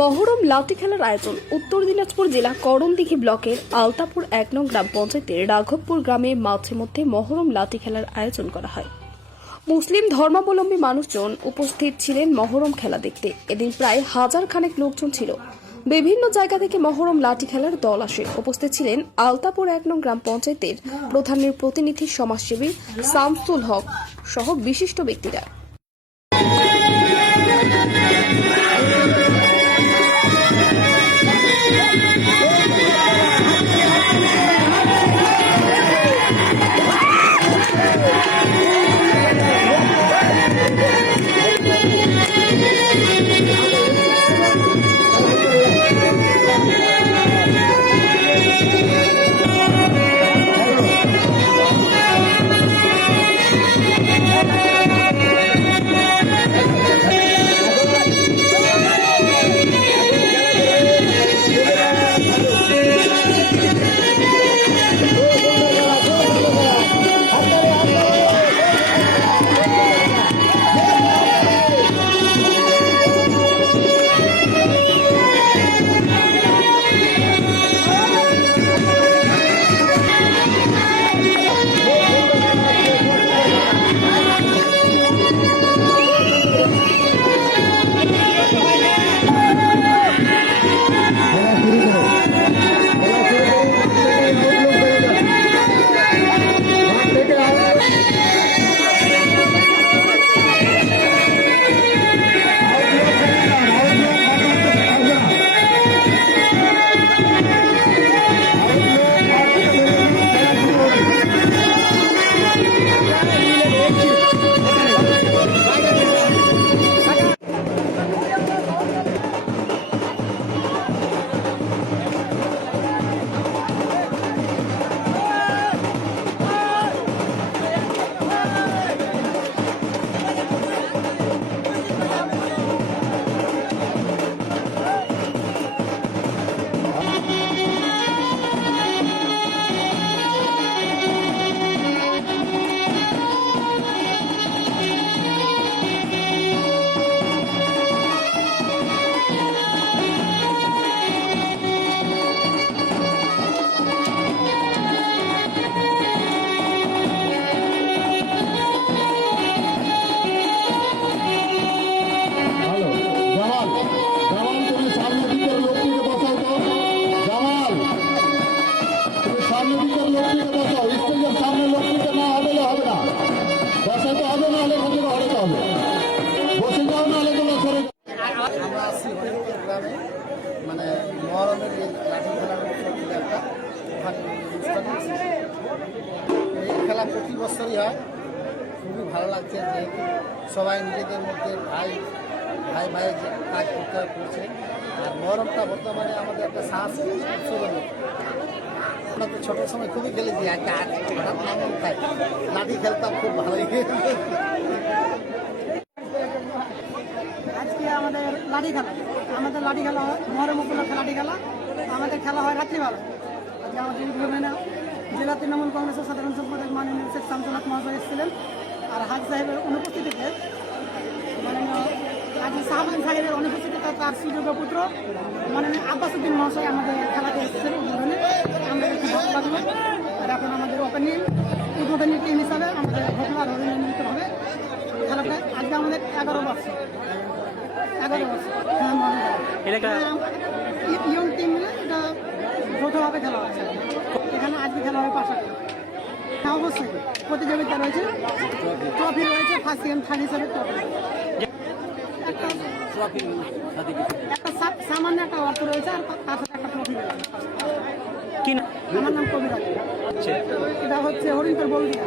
মহরম লাঠি খেলার আয়োজন। উত্তর দিনাজপুর জেলা করণদিঘি ব্লকের আলতাপুর ১ নং গ্রাম পঞ্চায়েতের রাঘবপুর গ্রামে মাঝে মধ্যে মহরম লাঠি খেলার আয়োজন করা হয়। মুসলিম ধর্মাবলম্বী মানুষজন উপস্থিত ছিলেন মহরম খেলা দেখতে। এদিন প্রায় 1000 খানেক লোকজন ছিল। বিভিন্ন জায়গা থেকে মহরম লাঠি খেলার দল আসে। উপস্থিত ছিলেন আলতাপুর ১ নং গ্রাম পঞ্চায়েতের প্রধানের প্রতিনিধি সমাজসেবী শামসুল হক সহ বিশিষ্ট ব্যক্তিরা। মানে মহরমের যে লাঠি খেলার একটা ওখানে অনুষ্ঠান এই খেলা প্রতি বছরই হয়। খুবই ভালো লাগছে যেহেতু সবাই নিজেদের মধ্যে ভাই ভাইয়ের যে কাজ করছে। আর মহরমটা বর্তমানে আমাদের একটা সাংস্কৃতিক উৎসবের মতো। আমরা তো ছোটোর সময় খুবই খেলেছি, হঠাৎ নাম খাই লাঠি খেলতাম খুব ভালোই। আজকে আমাদের লাঠি খেলা হয় মহরম উপলক্ষে লাঠি খেলা আমাদের খেলা হয় রাত্রিবেলা। আজকে আমাদের ইউনিয়নে জেলা তৃণমূল কংগ্রেসের সাধারণ সম্পাদক মাননীয় শেখ শামসুল হক মহাশয় এসেছিলেন। আর হাজ সাহেবের অনুপস্থিতিতে মাননীয় হাজি শাহবান সাহেবের অনুপস্থিতিতে তার সুযোগ্য পুত্র মাননীয় আব্বাসুদ্দিন মহাশয় আমাদের খেলাতে এসেছেন উদ্বোধনে। আমাদের খুব ভালো লাগলো। আর এখন আমাদের উদ্বোধনী টিম হিসাবে আমাদের ঘটনা আর অভিনন্দিত হবে। খেলাটা আজকে আমাদের 11 বছর ইয়ং টিম মিলে এটা যৌথভাবে খেলা হচ্ছে। এখানে আজকে খেলা হবে পাশাপাশি। হ্যাঁ, অবশ্যই প্রতিযোগিতা রয়েছে, ট্রফি রয়েছে, ফার্স্ট সেকেন্ড থার্ড হিসাবে একটা সামান্য একটা অর্থ রয়েছে আর তার সাথে একটা ট্রফি রয়েছে। আমার নাম কবির। এটা হচ্ছে হরিন্দর বলদিয়া।